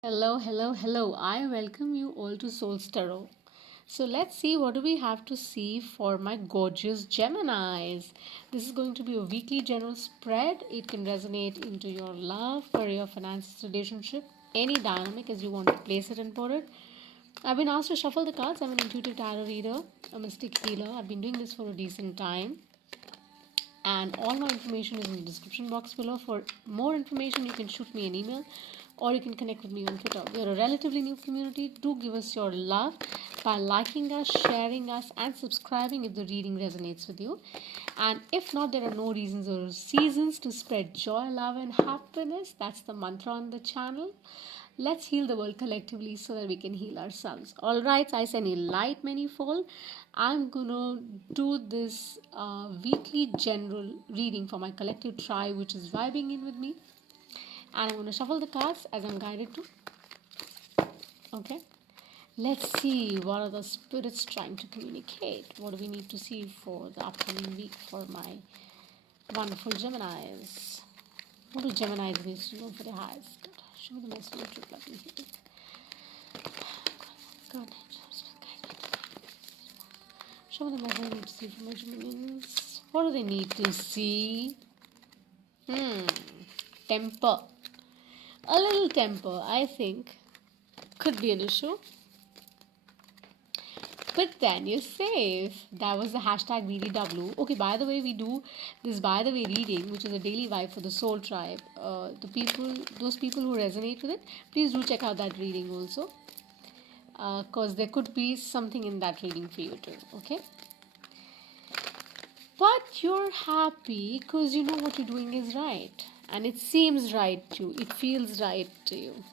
Hello, hello, hello. I welcome you all to Soul's Tarot. So let's see what do we have to see for my gorgeous Geminis. This is going to be a weekly general spread. It can resonate into your love, career, finances, relationship, any dynamic as you want to place it and put it. I've been asked to shuffle the cards. I'm an intuitive tarot reader, a mystic healer. I've been doing this for a decent time. And all my information is in the description box below. For more information, you can shoot me an email or you can connect with me on Twitter. We are a relatively new community. Do give us your love by liking us, sharing us, and subscribing if the reading resonates with you. And if not, there are no reasons or seasons to spread joy, love, and happiness. That's the mantra on the channel. Let's heal the world collectively so that we can heal ourselves. All right, I send you light, many fall. I'm gonna do this weekly general reading for my collective tribe, which is vibing in with me, and I'm gonna shuffle the cards as I'm guided to. Okay, let's see what are the spirits trying to communicate. What do we need to see for the upcoming week for my wonderful Geminis? What do Geminis need to know for their highest? God, show me the message of truth, love, and healing. God, show me the message I need to see from my Geminians. What do they need to see? Temper. A little temper, I think, could be an issue. But then you're safe. That was the hashtag BDW. Okay, by the way, we do this by the way reading, which is a daily vibe for the soul tribe. Those people who resonate with it, please do check out that reading also. Because there could be something in that reading for you too. Okay? But you're happy because you know what you're doing is right. And it seems right to you. It feels right to you.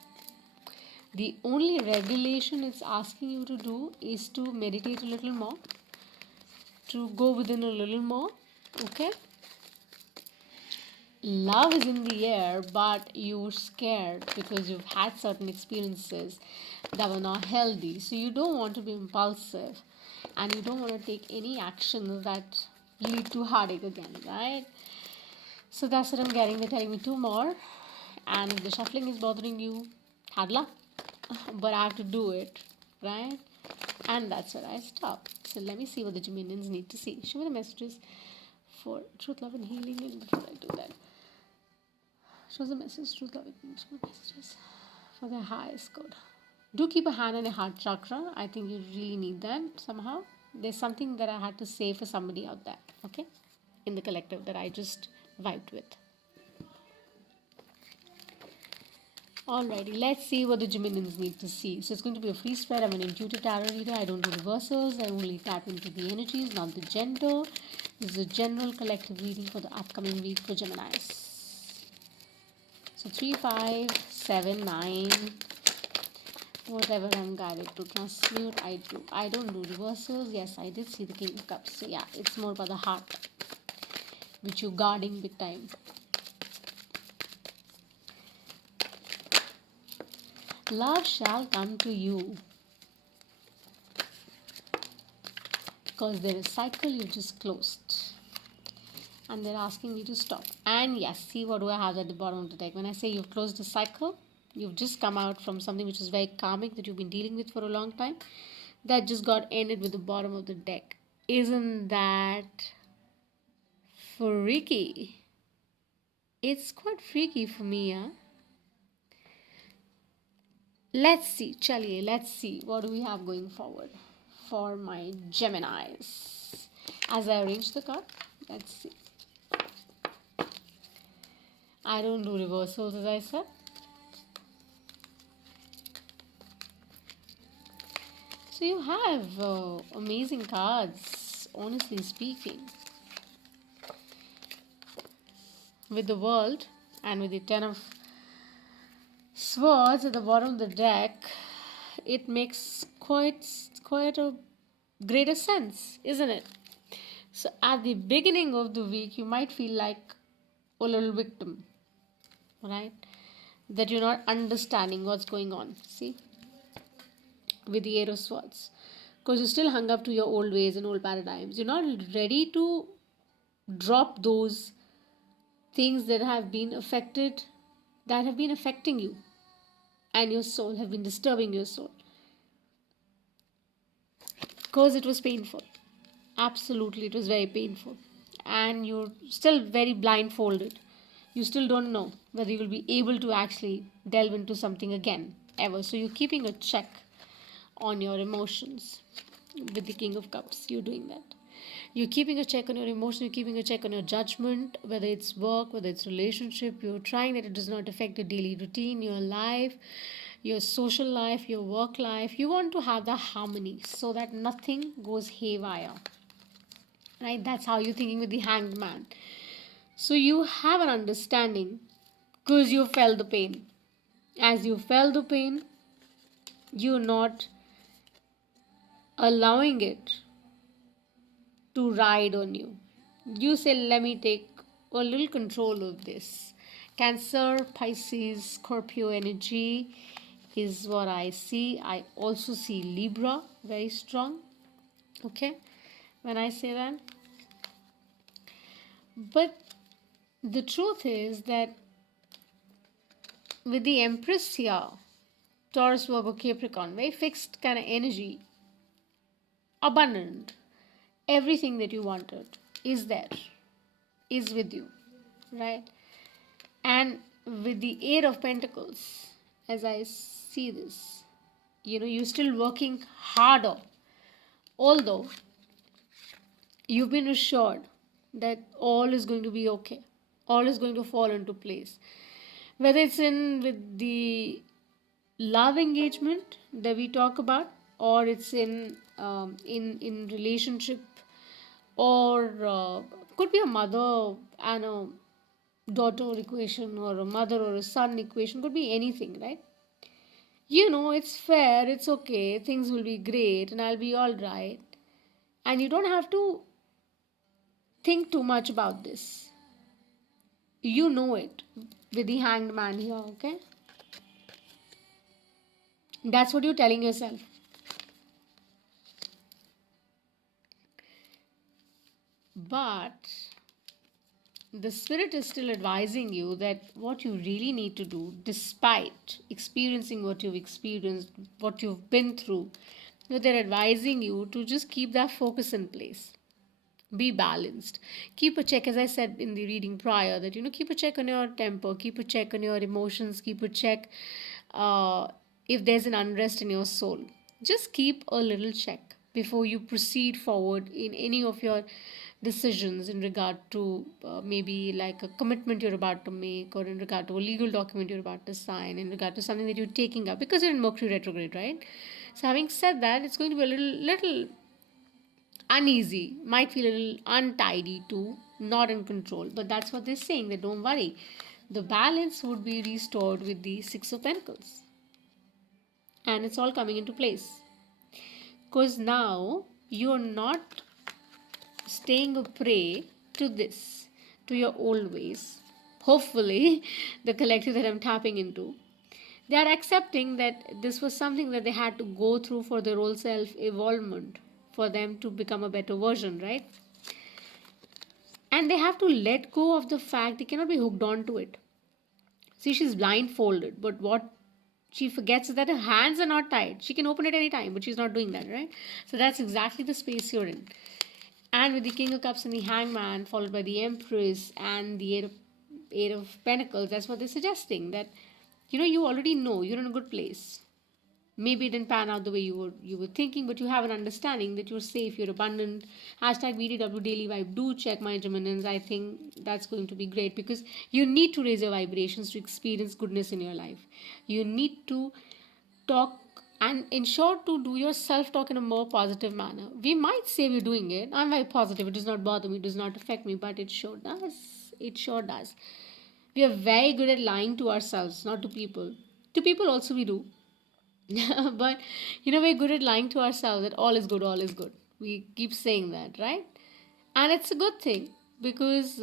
The only regulation it's asking you to do is to meditate a little more, to go within a little more. Okay? Love is in the air, but you're scared because you've had certain experiences that were not healthy. So you don't want to be impulsive and you don't want to take any actions that lead to heartache again, right? So that's what I'm getting. They're telling me two more. And if the shuffling is bothering you, hard luck. But I have to do it, right? And that's where I stop. So let me see what the Geminians need to see. Show me the messages for truth, love, and healing. And before I do that, show the message, truth, love, and show the messages for the highest good. Do keep a hand on your heart chakra. I think you really need that somehow. There's something that I had to say for somebody out there, okay? In the collective that I just vibed with. Alrighty, let's see what the Geminians need to see. So it's going to be a free spread. I'm an intuitive tarot reader. I don't do reversals. I only tap into the energies, not the gender. This is a general collective reading for the upcoming week for Geminis. So 3, 5, 7, 9, whatever I'm guided to transmute, I do. I don't do reversals. Yes, I did see the King of Cups. So yeah, it's more about the heart, which you're guarding big time. Love shall come to you because there is a cycle you just closed and they're asking me to stop. And yes, see what do I have at the bottom of the deck. When I say you've closed the cycle, you've just come out from something which is very karmic that you've been dealing with for a long time, that just got ended with the bottom of the deck. Isn't that freaky? It's quite freaky for me, huh? Let's see, chaliye, let's see what do we have going forward for my Geminis. As I arrange the card, let's see. I don't do reversals, as I said. So you have amazing cards, honestly speaking. With the World and with the Ten of Swords at the bottom of the deck, it makes quite a greater sense, isn't it? So at the beginning of the week, you might feel like a little victim, right? That you're not understanding what's going on. See? With the Eight of Swords. Because you're still hung up to your old ways and old paradigms. You're not ready to drop those things that have been affecting you. and your soul have been disturbing your soul because it was painful. Absolutely, it was very painful. And you're still very blindfolded. You still don't know whether you will be able to actually delve into something again, ever. So you're keeping a check on your emotions with the King of Cups. You're doing that. You're keeping a check on your emotion, you're keeping a check on your judgment, whether it's work, whether it's relationship. You're trying that it does not affect your daily routine, your life, your social life, your work life. You want to have the harmony so that nothing goes haywire. Right? That's how you're thinking with the hanged man. So you have an understanding because you felt the pain. As you felt the pain, you're not allowing it to ride on you. You say, let me take a little control of this. Cancer, Pisces, Scorpio energy is what I see. I also see Libra very strong. Okay, when I say that. But the truth is that with the Empress here, Taurus, Virgo, Capricorn, very fixed kind of energy, abundant. Everything that you wanted is there, is with you, right? And with the Eight of Pentacles, as I see this, you're still working harder, although you've been assured that all is going to be okay, all is going to fall into place. Whether it's in with the love engagement that we talk about, or it's in relationship, or could be a mother and a daughter equation, or a mother or a son equation, could be anything, right? It's fair, it's okay, things will be great, and I'll be all right. And you don't have to think too much about this. You know it with the hanged man here, okay? That's what you're telling yourself. But the spirit is still advising you that what you really need to do, despite experiencing what you've experienced, what you've been through, they're advising you to just keep that focus in place. Be balanced. Keep a check, as I said in the reading prior, that keep a check on your temper, keep a check on your emotions, keep a check if there's an unrest in your soul. Just keep a little check before you proceed forward in any of your decisions in regard to maybe like a commitment you're about to make, or in regard to a legal document you're about to sign, in regard to something that you're taking up, because you're in Mercury retrograde, right? So having said that, it's going to be a little uneasy, might feel a little untidy too, not in control. But that's what they're saying, that don't worry. The balance would be restored with the Six of Pentacles. And it's all coming into place. Because now you're not staying a prey to this, to your old ways. Hopefully, the collective that I'm tapping into, they are accepting that this was something that they had to go through for their own self evolvement, for them to become a better version, right? And they have to let go of the fact they cannot be hooked on to it. See, she's blindfolded, but what she forgets is that her hands are not tied. She can open it any time, but she's not doing that, right? So that's exactly the space you're in. And with the King of Cups and the Hangman, followed by the Empress and the Eight of Pentacles, that's what they're suggesting. That, you already know you're in a good place. Maybe it didn't pan out the way you were thinking, but you have an understanding that you're safe, you're abundant. Hashtag BDW Daily Vibe. Do check my Geminians. I think that's going to be great, because you need to raise your vibrations to experience goodness in your life. You need to talk and ensure to do your self-talk in a more positive manner. We might say we're doing it. I'm very positive. It does not bother me. It does not affect me. But it sure does. It sure does. We are very good at lying to ourselves, not to people. To people also we do. But we're good at lying to ourselves that all is good, all is good. We keep saying that, right? And it's a good thing, because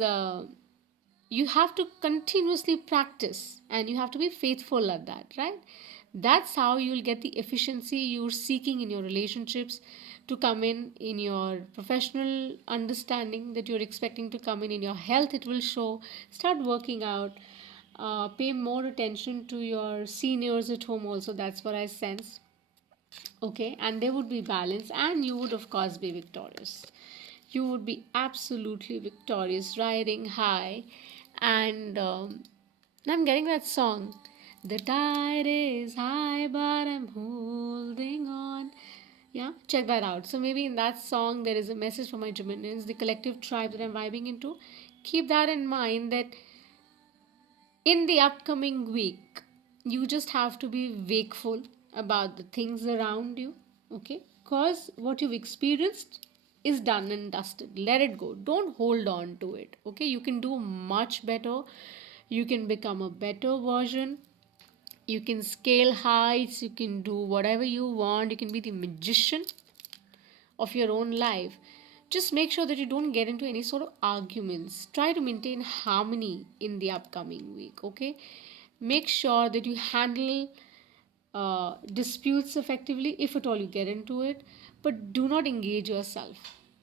you have to continuously practice and you have to be faithful at that, right? That's how you'll get the efficiency you're seeking in your relationships to come in your professional understanding that you're expecting to come in your health. It will show. Start working out. Pay more attention to your seniors at home also. That's what I sense. Okay, and there would be balance, and you would of course be victorious. You would be absolutely victorious, riding high. And I'm getting that song. The tide is high, but I'm holding on. Yeah, check that out. So maybe in that song there is a message for my Geminians, the collective tribe that I'm vibing into. Keep that in mind, that in the upcoming week, you just have to be wakeful about the things around you, okay? Because what you've experienced is done and dusted. Let it go. Don't hold on to it, okay? You can do much better. You can become a better version. You can scale heights. You can do whatever you want. You can be the magician of your own life. Just make sure that you don't get into any sort of arguments. Try to maintain harmony in the upcoming week, okay? Make sure that you handle disputes effectively if at all you get into it, but do not engage yourself.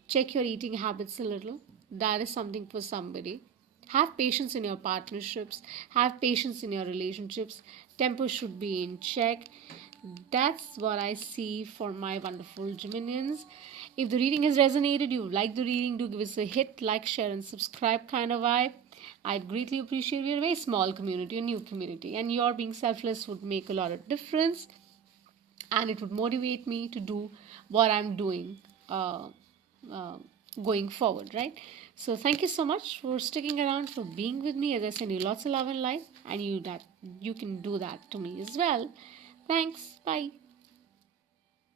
Check your eating habits a little. That is something for somebody. Have patience in your partnerships, have patience in your relationships. Temper should be in check. That's what I see for my wonderful Geminians. If the reading has resonated, you like the reading, do give us a hit, like, share, and subscribe kind of vibe. I'd greatly appreciate. We're a very small community, a new community, and your being selfless would make a lot of difference, and it would motivate me to do what I'm doing uh, going forward, right? So thank you so much for sticking around, for being with me, as I send you lots of love and light, and you can do that to me as well. Thanks. Bye.